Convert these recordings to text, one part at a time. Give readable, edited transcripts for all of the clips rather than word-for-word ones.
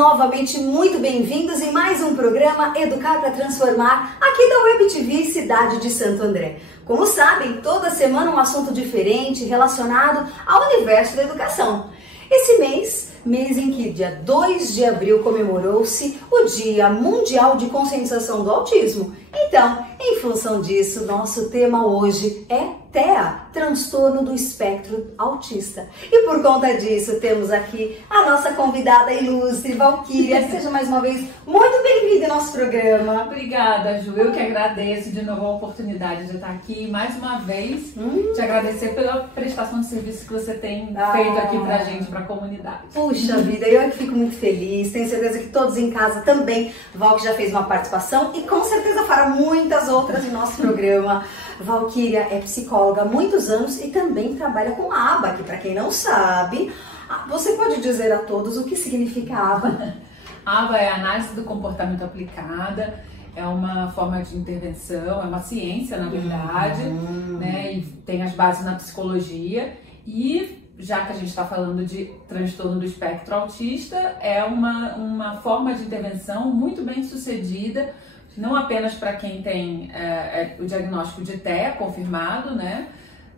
novamente muito bem-vindos em mais um programa Educar para Transformar, aqui da Web TV Cidade de Santo André. Como sabem, toda semana um assunto diferente relacionado ao universo da educação. Esse mês em que dia 2 de abril comemorou-se o Dia Mundial de Conscientização do Autismo. Então, em função disso, nosso tema hoje é TEA, Transtorno do Espectro Autista. E por conta disso, temos aqui a nossa convidada ilustre, Valquíria. Seja mais uma vez muito bem-vinda ao nosso programa. Obrigada, Ju. Eu que agradeço de novo a oportunidade de estar aqui mais uma vez. Te agradecer pela prestação de serviço que você tem feito aqui pra gente, pra comunidade. Puxa vida, eu que fico muito feliz. Tenho certeza que todos em casa também. Val que já fez uma participação e com certeza fará muitas outras em nosso programa. Valquíria é psicóloga há muitos anos e também trabalha com ABA, que para quem não sabe, você pode dizer a todos o que significa ABA? ABA é a análise do comportamento aplicada, é uma forma de intervenção, é uma ciência na verdade, né? E tem as bases na psicologia e já que a gente está falando de transtorno do espectro autista, é uma forma de intervenção muito bem sucedida, não apenas para quem tem o diagnóstico de TEA confirmado, né?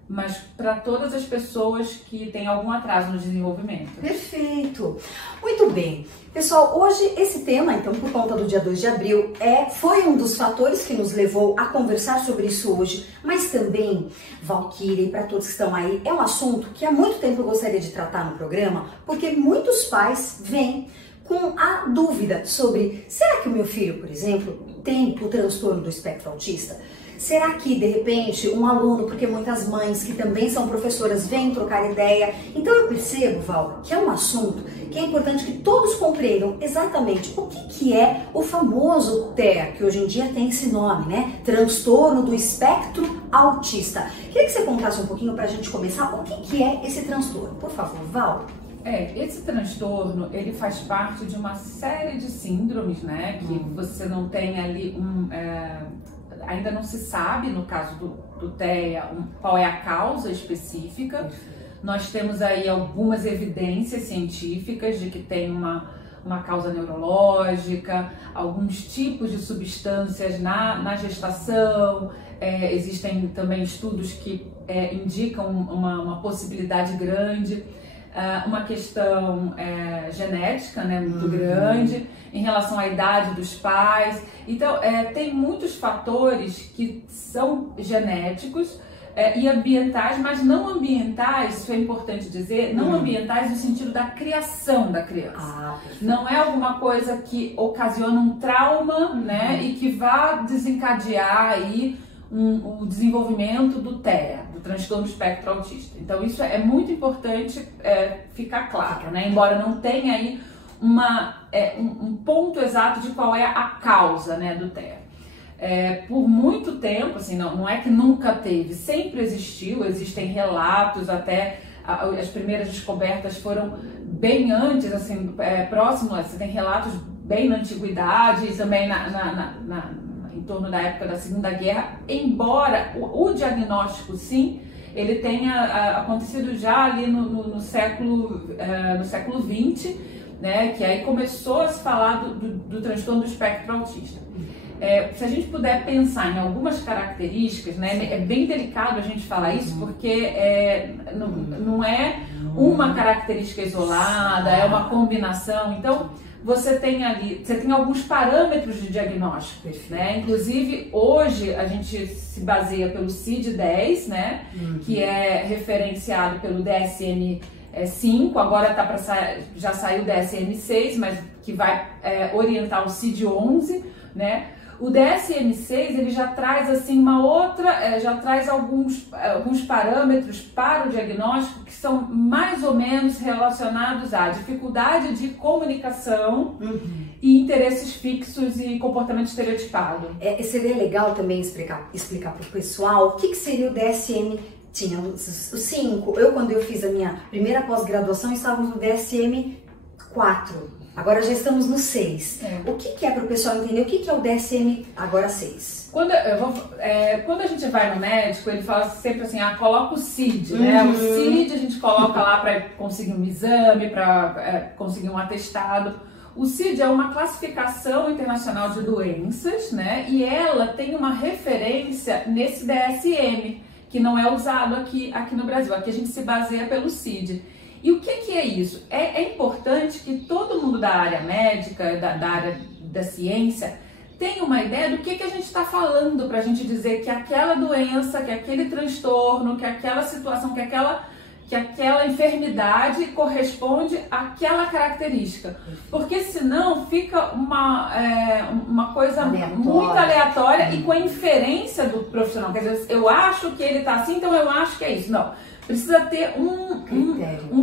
Mas para todas as pessoas que têm algum atraso no desenvolvimento. Perfeito! Muito bem. Pessoal, hoje esse tema, então, por conta do dia 2 de abril, foi um dos fatores que nos levou a conversar sobre isso hoje, mas também, Valquíria, e para todos que estão aí, é um assunto que há muito tempo eu gostaria de tratar no programa, porque muitos pais vêm com a dúvida sobre, será que o meu filho, por exemplo, tem o transtorno do espectro autista? Será que, de repente, um aluno, porque muitas mães que também são professoras vêm trocar ideia? Então eu percebo, Val, que é um assunto que é importante que todos compreendam exatamente o que é o famoso TEA, que hoje em dia tem esse nome, né? Transtorno do espectro autista. Queria que você contasse um pouquinho para a gente começar o que é esse transtorno. Por favor, Val. Esse transtorno, ele faz parte de uma série de síndromes, né? Que você não tem ali ainda não se sabe, no caso do TEA, qual é a causa específica. Nós temos aí algumas evidências científicas de que tem uma causa neurológica, alguns tipos de substâncias na gestação, existem também estudos que indicam uma possibilidade grande. Uma questão genética, né, muito grande, em relação à idade dos pais. Então, tem muitos fatores que são genéticos e ambientais, mas não ambientais, isso é importante dizer, não ambientais no sentido da criação da criança. Não é alguma coisa que ocasiona um trauma, né, e que vá desencadear aí o desenvolvimento do TEA, do transtorno do espectro autista. Então isso é muito importante ficar claro, né? Embora não tenha aí um ponto exato de qual é a causa, né, do TEA. Por muito tempo, assim, não é que nunca teve, sempre existiu, existem relatos, até as primeiras descobertas foram bem antes, assim, próximo, você tem relatos bem na antiguidade e também em torno da época da Segunda Guerra, embora o diagnóstico, sim, ele tenha acontecido já ali no século XX, né, que aí começou a se falar do transtorno do espectro autista. Se a gente puder pensar em algumas características, né, é bem delicado a gente falar isso, porque não é uma característica isolada, é uma combinação. Então, você tem alguns parâmetros de diagnóstico, né? Inclusive, hoje a gente se baseia pelo CID-10, né? Que é referenciado pelo DSM-5, agora já saiu o DSM-6, mas que vai orientar o CID-11, né? O DSM-6, ele já traz assim já traz alguns parâmetros para o diagnóstico que são mais ou menos relacionados à dificuldade de comunicação e interesses fixos e comportamento estereotipado. Seria legal também explicar para o pessoal o que seria o DSM. Tinha os 5. Quando eu fiz a minha primeira pós-graduação, estávamos no DSM-4. Agora já estamos no 6. O que é para o pessoal entender o que é o DSM agora 6? Quando a gente vai no médico, ele fala sempre assim, coloca o CID, né? O CID a gente coloca lá para conseguir um exame, para conseguir um atestado. O CID é uma classificação internacional de doenças, né? E ela tem uma referência nesse DSM, que não é usado aqui no Brasil. Aqui a gente se baseia pelo CID. E o que é isso? É importante que todo mundo da área médica, da área da ciência, tenha uma ideia do que a gente está falando, para a gente dizer que aquela doença, que aquele transtorno, que aquela situação, que aquela enfermidade corresponde àquela característica. Porque senão fica uma coisa muito aleatória e com a inferência do profissional. Quer dizer, eu acho que ele está assim, então eu acho que é isso. Não. Precisa ter um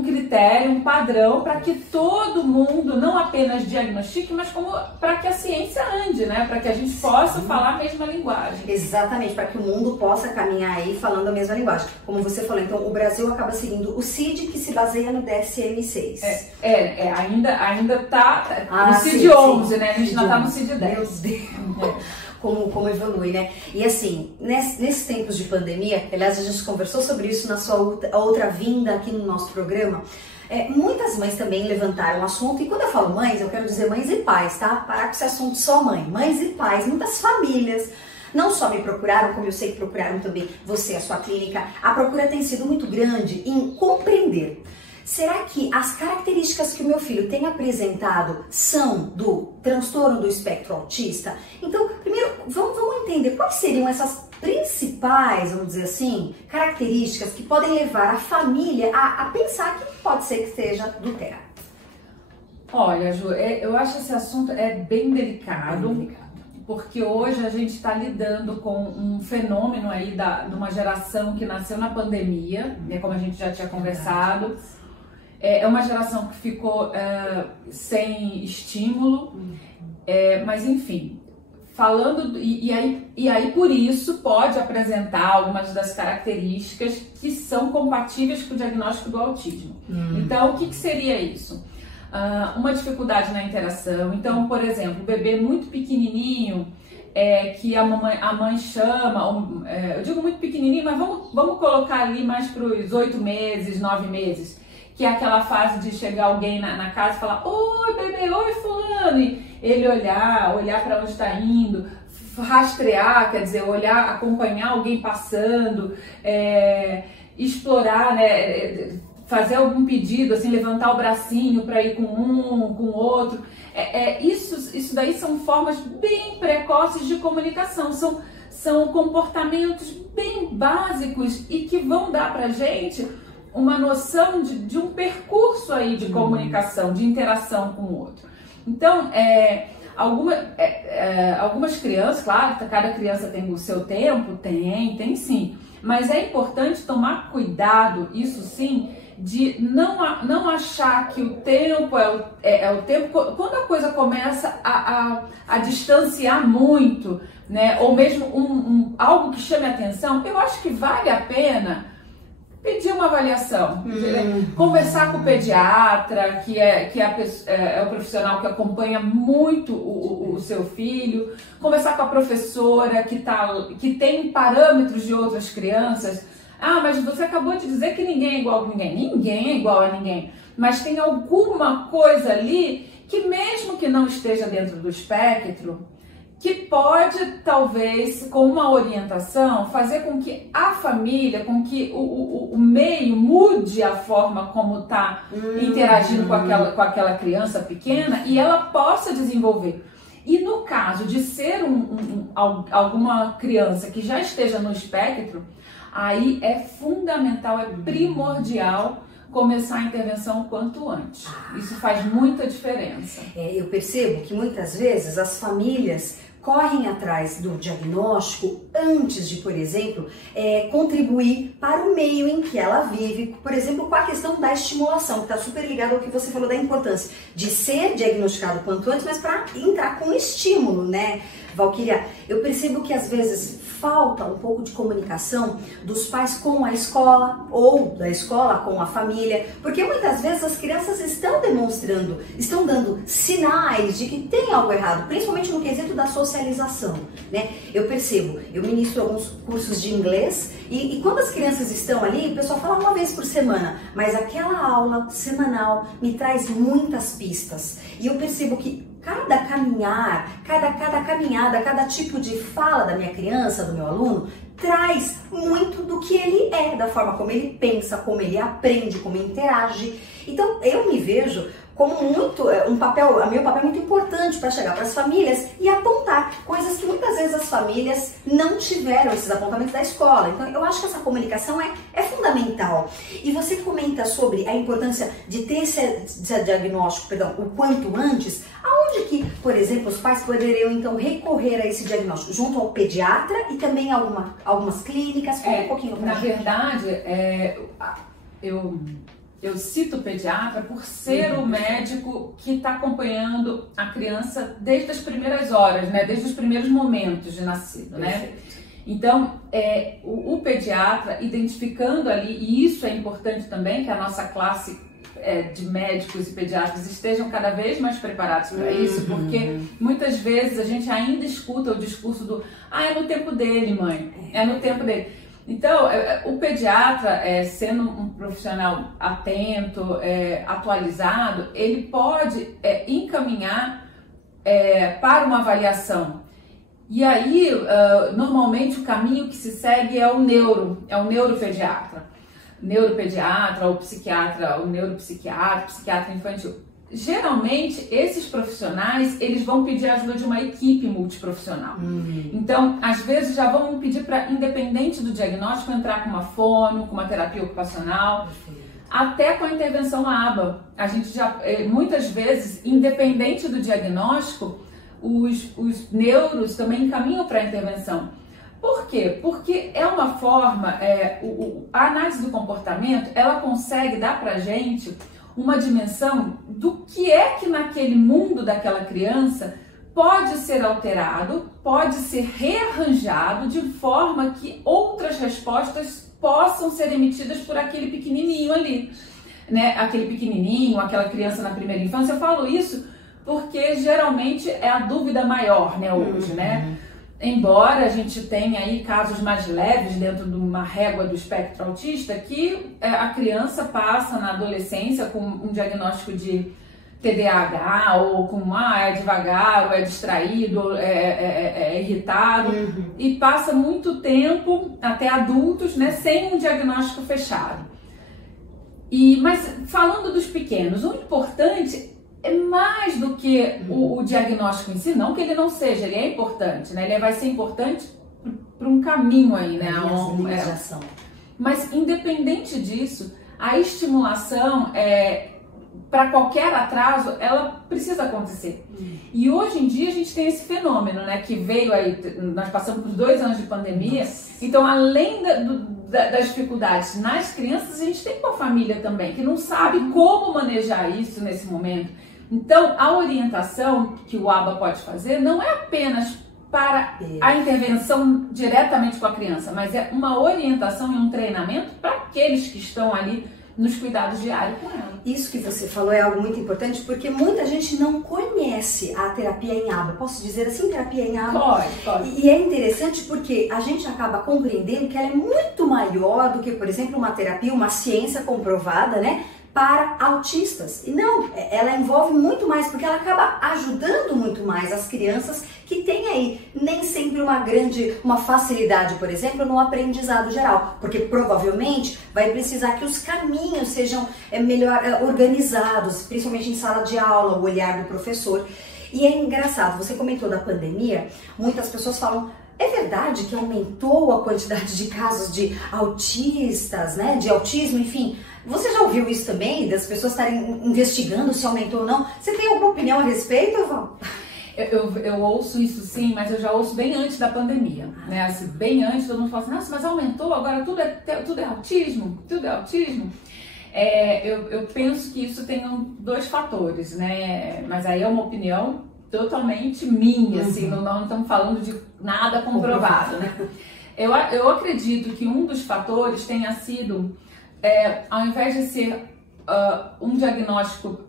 critério, um padrão, para que todo mundo não apenas diagnostique, mas como para que a ciência ande, né? Para que a gente possa falar a mesma linguagem. Exatamente, para que o mundo possa caminhar aí falando a mesma linguagem. Como você falou, então o Brasil acaba seguindo o CID, que se baseia no DSM-6. Ainda está no CID-11, né? A gente ainda está no CID-10. Meu Deus! Como evolui, né? E assim, nesses tempos de pandemia, aliás, a gente conversou sobre isso na sua outra vinda aqui no nosso programa, muitas mães também levantaram o assunto, e quando eu falo mães, eu quero dizer mães e pais, tá? Parar com esse assunto só mãe. Mães e pais, muitas famílias não só me procuraram, como eu sei que procuraram também você, a sua clínica. A procura tem sido muito grande em compreender. Será que as características que o meu filho tem apresentado são do transtorno do espectro autista? Então, primeiro, vamos entender quais seriam essas principais, vamos dizer assim, características que podem levar a família a pensar que pode ser que seja do TEA. Olha, Ju, eu acho esse assunto bem delicado. Porque hoje a gente está lidando com um fenômeno aí de uma geração que nasceu na pandemia, né, como a gente já tinha conversado. É uma geração que ficou sem estímulo, mas enfim, falando, e aí por isso pode apresentar algumas das características que são compatíveis com o diagnóstico do autismo. Então, o que seria isso? Uma dificuldade na interação. Então, por exemplo, o bebê muito pequenininho, que a mãe chama, eu digo muito pequenininho, mas vamos colocar ali mais para os 8 meses, 9 meses, que é aquela fase de chegar alguém na casa e falar: oi bebê, oi fulano, e ele olhar para onde está indo, rastrear, quer dizer, olhar, acompanhar alguém passando, explorar, né, fazer algum pedido, assim, levantar o bracinho para ir com um, com o outro. Isso daí são formas bem precoces de comunicação, são comportamentos bem básicos e que vão dar pra gente uma noção de um percurso aí de comunicação, de interação com o outro. Então, algumas crianças, claro, cada criança tem o seu tempo, tem sim, mas é importante tomar cuidado, isso sim, de não achar que o tempo é o tempo. Quando a coisa começa a distanciar muito, né, ou mesmo algo que chame a atenção, eu acho que vale a pena pedir uma avaliação, conversar com o pediatra, que é o profissional que acompanha muito o seu filho, conversar com a professora que tem parâmetros de outras crianças. Mas você acabou de dizer que ninguém é igual a ninguém. Ninguém é igual a ninguém, mas tem alguma coisa ali que, mesmo que não esteja dentro do espectro, que pode, talvez, com uma orientação, fazer com que a família, com que o meio mude a forma como está interagindo com aquela criança pequena e ela possa desenvolver. E no caso de ser alguma criança que já esteja no espectro, aí é fundamental, é primordial começar a intervenção o quanto antes. Isso faz muita diferença. Eu percebo que muitas vezes as famílias correm atrás do diagnóstico antes de, por exemplo, contribuir para o meio em que ela vive, por exemplo, com a questão da estimulação, que está super ligado ao que você falou da importância de ser diagnosticado quanto antes, mas para entrar com estímulo, né? Valquíria, eu percebo que às vezes falta um pouco de comunicação dos pais com a escola ou da escola com a família, porque muitas vezes as crianças estão demonstrando, estão dando sinais de que tem algo errado, principalmente no quesito da socialização, né? Eu percebo, eu ministro alguns cursos de inglês e quando as crianças estão ali, o pessoal fala uma vez por semana, mas aquela aula semanal me traz muitas pistas e eu percebo que cada caminhar, cada caminhada, cada tipo de fala da minha criança, do meu aluno, traz muito do que ele é, da forma como ele pensa, como ele aprende, como ele interage. Então, eu me vejo como muito, meu papel é muito importante para chegar para as famílias e apontar coisas que muitas vezes as famílias não tiveram esses apontamentos da escola. Então, eu acho que essa comunicação é fundamental. E você comenta sobre a importância de ter esse diagnóstico, o quanto antes, aonde que, por exemplo, os pais poderiam então recorrer a esse diagnóstico? Junto ao pediatra e também algumas clínicas? Um pouquinho pra gente. Verdade, eu cito o pediatra por ser o médico que está acompanhando a criança desde as primeiras horas, né? Desde os primeiros momentos de nascido, né? Então, o pediatra identificando ali, e isso é importante também, que a nossa classe de médicos e pediatras estejam cada vez mais preparados para isso, porque muitas vezes a gente ainda escuta o discurso do é no tempo dele, mãe, é no tempo dele. Então, o pediatra, sendo um profissional atento, atualizado, ele pode encaminhar para uma avaliação. E aí, normalmente, o caminho que se segue é o neuropediatra. Neuropediatra, ou psiquiatra, o neuropsiquiatra, psiquiatra infantil. Geralmente, esses profissionais, eles vão pedir a ajuda de uma equipe multiprofissional. Então, às vezes, já vão pedir para, independente do diagnóstico, entrar com uma fono, com uma terapia ocupacional, até com a intervenção ABA. A gente já, muitas vezes, independente do diagnóstico, os neuros também encaminham para a intervenção. Por quê? Porque é uma forma, a análise do comportamento, ela consegue dar para a gente uma dimensão do que é que naquele mundo daquela criança pode ser alterado, pode ser rearranjado de forma que outras respostas possam ser emitidas por aquele pequenininho ali, né? Aquele pequenininho, aquela criança na primeira infância. Eu falo isso porque geralmente é a dúvida maior, né, hoje, né? Embora a gente tenha aí casos mais leves dentro de uma régua do espectro autista, que a criança passa na adolescência com um diagnóstico de TDAH, ou com é devagar, ou é distraído, ou é irritado, e passa muito tempo, até adultos, né, sem um diagnóstico fechado. Mas falando dos pequenos, o importante é mais do que o diagnóstico em si, não que ele não seja, ele é importante, né? Ele vai ser importante para um caminho aí, né? Mas independente disso, a estimulação para qualquer atraso, ela precisa acontecer. E hoje em dia a gente tem esse fenômeno, né? Que veio aí, nós passamos por 2 anos de pandemia, então além das dificuldades nas crianças, a gente tem uma família também que não sabe como manejar isso nesse momento. Então, a orientação que o ABA pode fazer não é apenas para a intervenção diretamente com a criança, mas é uma orientação e um treinamento para aqueles que estão ali nos cuidados diários com ela. Isso que você falou é algo muito importante, porque muita gente não conhece a terapia em ABA. Posso dizer assim, terapia em ABA? Pode. E é interessante porque a gente acaba compreendendo que ela é muito maior do que, por exemplo, uma terapia, uma ciência comprovada, né? Para autistas. E não, ela envolve muito mais, porque ela acaba ajudando muito mais as crianças que têm aí nem sempre uma facilidade, por exemplo, no aprendizado geral, porque provavelmente vai precisar que os caminhos sejam melhor organizados, principalmente em sala de aula, o olhar do professor. E é engraçado, você comentou da pandemia, muitas pessoas falam: é verdade que aumentou a quantidade de casos de autistas, né, de autismo, enfim. Você já ouviu isso também, das pessoas estarem investigando se aumentou ou não? Você tem alguma opinião a respeito, Val? Eu ouço isso sim, mas eu já ouço bem antes da pandemia, né? Assim, bem antes, todo mundo fala assim: nossa, mas aumentou, agora tudo é autismo, tudo é autismo. Eu penso que isso tem 2 fatores, né? Mas aí é uma opinião totalmente minha, assim, não estamos falando de nada comprovado, né? Eu acredito que um dos fatores tenha sido, ao invés de ser um diagnóstico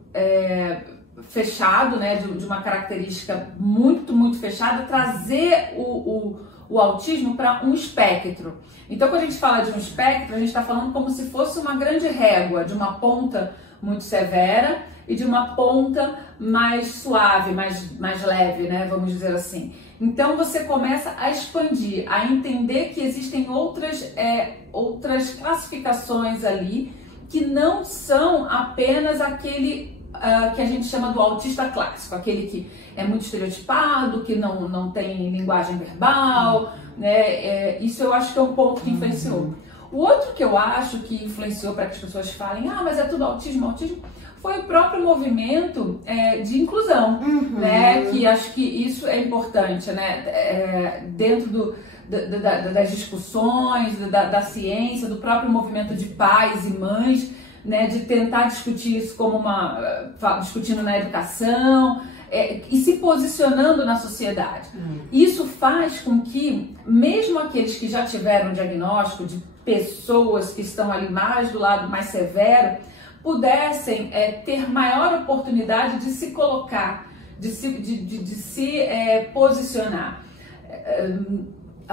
fechado, né, de uma característica muito, muito fechada, trazer o autismo para um espectro. Então, quando a gente fala de um espectro, a gente está falando como se fosse uma grande régua, de uma ponta muito severa e de uma ponta mais suave, mais leve, né, vamos dizer assim. Então, você começa a expandir, a entender que existem outras classificações ali que não são apenas aquele que a gente chama do autista clássico, aquele que é muito estereotipado, que não tem linguagem verbal, né? Isso eu acho que é um ponto que influenciou. O outro que eu acho que influenciou para que as pessoas falem, mas é tudo autismo, foi o próprio movimento de inclusão, né? Que acho que isso é importante, né? Dentro das discussões, da ciência, do próprio movimento de pais e mães, né, de tentar discutir isso como discutindo na educação e se posicionando na sociedade. Isso faz com que, mesmo aqueles que já tiveram diagnóstico de pessoas que estão ali mais do lado mais severo, pudessem ter maior oportunidade de se colocar, de se posicionar.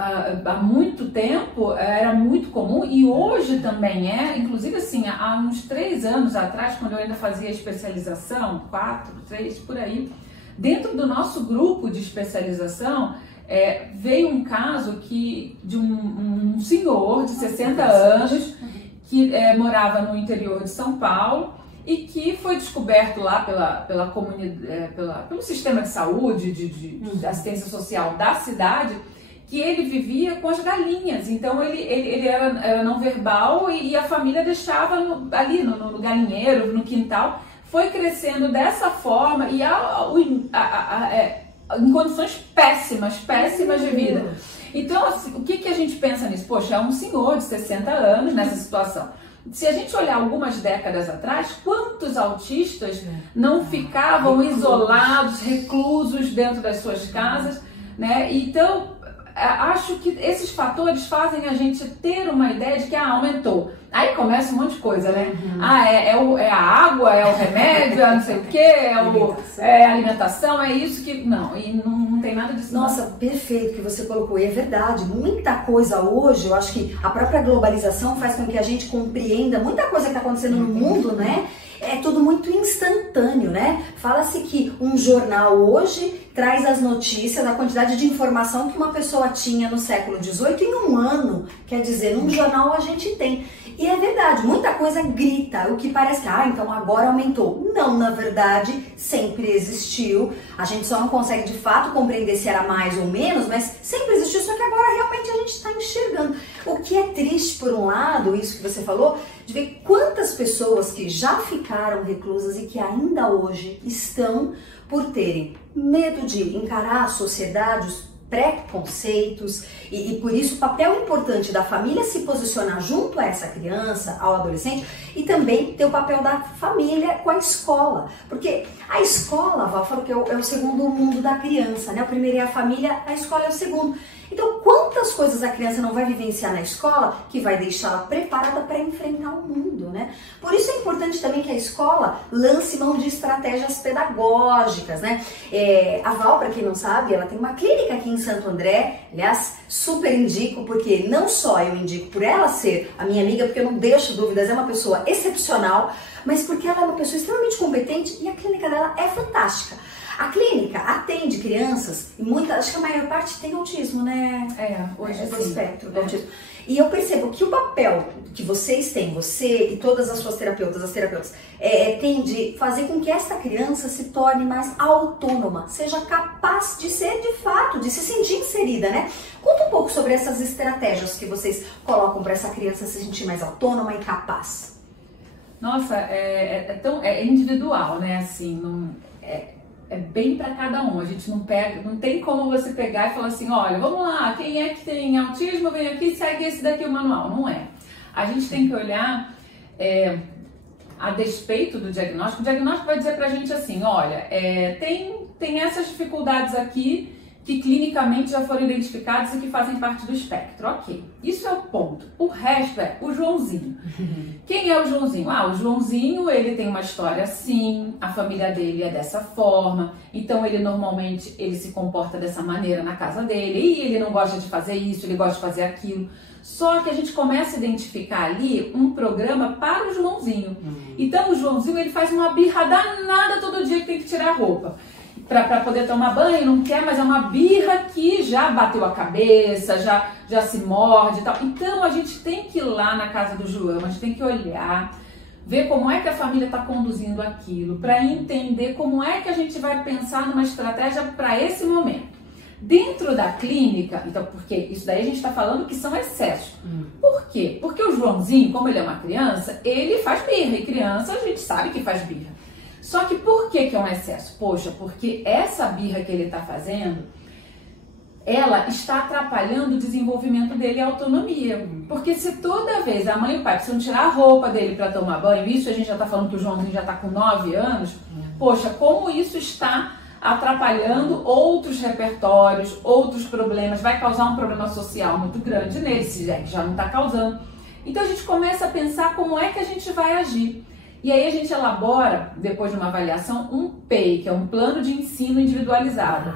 Há muito tempo era muito comum e hoje também inclusive assim, há uns 3 anos atrás, quando eu ainda fazia especialização, 4, 3, por aí, dentro do nosso grupo de especialização, veio um caso de um senhor de 60 anos que morava no interior de São Paulo e que foi descoberto lá pela comunidade, pelo sistema de saúde, de assistência social da cidade, que ele vivia com as galinhas. Então ele era não verbal e a família deixava ali no galinheiro, no quintal. Foi crescendo dessa forma e em condições péssimas de vida. Então, assim, o que a gente pensa nisso? Poxa, é um senhor de 60 anos nessa situação. Se a gente olhar algumas décadas atrás, quantos autistas não ficavam isolados, reclusos dentro das suas casas, né? Então, acho que esses fatores fazem a gente ter uma ideia de que aumentou. Aí começa um monte de coisa, né? É a água, é o remédio, é não sei o quê, é a alimentação, é isso que... Não, e não tem nada disso. Nossa, perfeito que você colocou, e é verdade. Muita coisa hoje, eu acho que a própria globalização faz com que a gente compreenda muita coisa que está acontecendo no mundo, né? É tudo muito instantâneo, né? Fala-se que um jornal hoje traz as notícias, a quantidade de informação que uma pessoa tinha no século XVIII em um ano. Quer dizer, num jornal a gente tem. E é verdade, muita coisa grita, o que parece que, então agora aumentou. Não, na verdade, sempre existiu. A gente só não consegue de fato compreender se era mais ou menos, mas sempre existiu, só que agora realmente a gente está enxergando. O que é triste, por um lado, isso que você falou, de ver quantas pessoas que já ficaram reclusas e que ainda hoje estão por terem medo de encarar a sociedade, os preconceitos e por isso o papel importante da família se posicionar junto a essa criança, ao adolescente, e também ter o papel da família com a escola, porque a escola, Val, fala que é o segundo mundo da criança, né? O primeiro é a família, a escola é o segundo. Então, quantas coisas a criança não vai vivenciar na escola que vai deixá-la preparada para enfrentar o mundo, né? Por isso é importante também que a escola lance mão de estratégias pedagógicas, né? A Val, para quem não sabe, ela tem uma clínica aqui em Santo André, aliás, super indico, porque não só eu indico por ela ser a minha amiga, porque eu não deixo dúvidas, é uma pessoa excepcional, mas porque ela é uma pessoa extremamente competente e a clínica dela é fantástica. A clínica atende crianças e acho que a maior parte tem autismo, né? Hoje é espectro do autismo. E eu percebo que o papel que vocês têm, você e todas as suas terapeutas, tem de fazer com que essa criança se torne mais autônoma, seja capaz de ser de fato, de se sentir inserida, né? Conta um pouco sobre essas estratégias que vocês colocam para essa criança se sentir mais autônoma e capaz. Nossa, é individual, né? Assim, é bem para cada um. A gente não tem como você pegar e falar assim, olha, vamos lá, quem é que tem autismo, vem aqui e segue esse daqui o manual. Não é. A gente tem que olhar a despeito do diagnóstico. O diagnóstico vai dizer pra gente assim, olha, tem tem essas dificuldades aqui que clinicamente já foram identificadas e que fazem parte do espectro. Ok, isso é o ponto. O resto é o Joãozinho. Quem é o Joãozinho? O Joãozinho, ele tem uma história assim, a família dele é dessa forma, então ele normalmente ele se comporta dessa maneira na casa dele, e ele não gosta de fazer isso, ele gosta de fazer aquilo. Só que a gente começa a identificar ali um programa para o Joãozinho. Então o Joãozinho, ele faz uma birra danada todo dia que tem que tirar a roupa para poder tomar banho, não quer, mas é uma birra que já bateu a cabeça, já se morde e tal. Então a gente tem que ir lá na casa do João, a gente tem que olhar, ver como é que a família está conduzindo aquilo, para entender como é que a gente vai pensar numa estratégia para esse momento. Dentro da clínica, então, porque isso daí a gente está falando que são excessos. Por quê? Porque o Joãozinho, como ele é uma criança, ele faz birra, e criança a gente sabe que faz birra. Só que por que é um excesso? Poxa, porque essa birra que ele está fazendo, ela está atrapalhando o desenvolvimento dele e a autonomia. Porque se toda vez a mãe e o pai precisam tirar a roupa dele para tomar banho, isso a gente já está falando que o Joãozinho já está com 9 anos, poxa, como isso está atrapalhando outros repertórios, outros problemas, vai causar um problema social muito grande nele, se é que já não está causando. Então a gente começa a pensar como é que a gente vai agir. E aí a gente elabora, depois de uma avaliação, um PEI, que é um plano de ensino individualizado.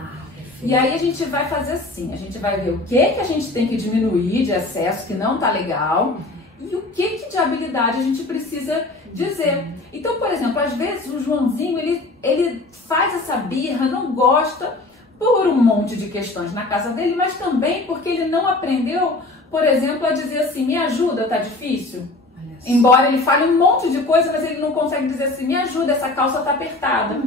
E aí a gente vai fazer assim, a gente vai ver o que a gente tem que diminuir de excesso, que não tá legal, e o que de habilidade a gente precisa dizer. Então, por exemplo, às vezes o Joãozinho, ele faz essa birra, não gosta, por um monte de questões na casa dele, mas também porque ele não aprendeu, por exemplo, a dizer assim, me ajuda, tá difícil? Embora ele fale um monte de coisa, mas ele não consegue dizer assim, me ajuda, essa calça tá apertada.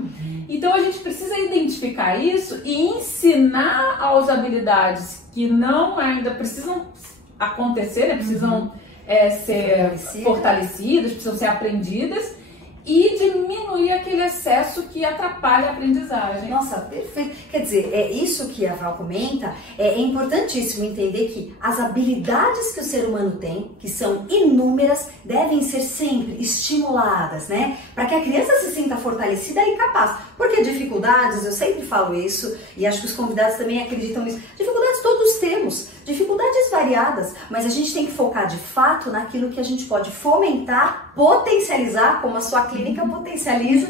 Então a gente precisa identificar isso e ensinar as habilidades que não ainda precisam acontecer, né? Precisam ser fortalecidas, precisam ser aprendidas, e diminuir aquele excesso que atrapalha a aprendizagem. Nossa, perfeito. Quer dizer, é isso que a Val comenta, é importantíssimo entender que as habilidades que o ser humano tem, que são inúmeras, devem ser sempre estimuladas, né? Para que a criança se sinta fortalecida e capaz. Porque dificuldades, eu sempre falo isso, e acho que os convidados também acreditam nisso, dificuldades todos temos, dificuldades variadas, mas a gente tem que focar de fato naquilo que a gente pode fomentar, potencializar, como a sua clínica potencializa,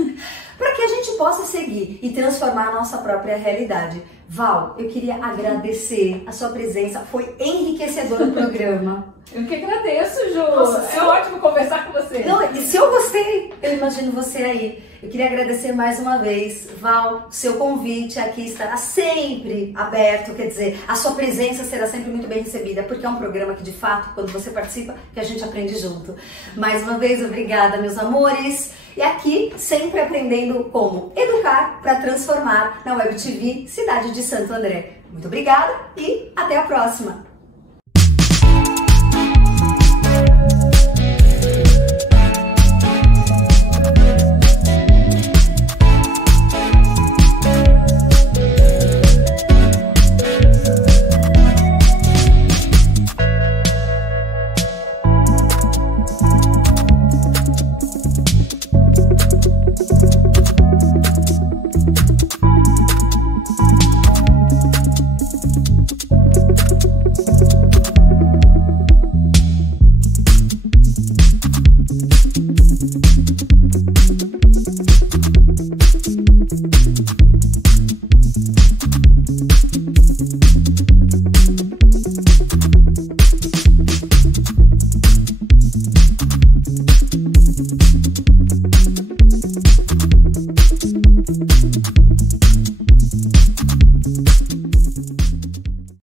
para que a gente possa seguir e transformar a nossa própria realidade. Val, eu queria agradecer a sua presença, foi enriquecedor o programa. Eu que agradeço, Ju. Nossa, é ótimo conversar com você. Não, e se eu gostei, eu imagino você aí. Eu queria agradecer mais uma vez, Val, seu convite aqui estará sempre aberto, quer dizer, a sua presença será sempre muito bem recebida, porque é um programa que, de fato, quando você participa, que a gente aprende junto. Mais uma vez, obrigada, meus amores. E aqui, sempre aprendendo como educar para transformar na Web TV Cidade de Santo André. Muito obrigada e até a próxima!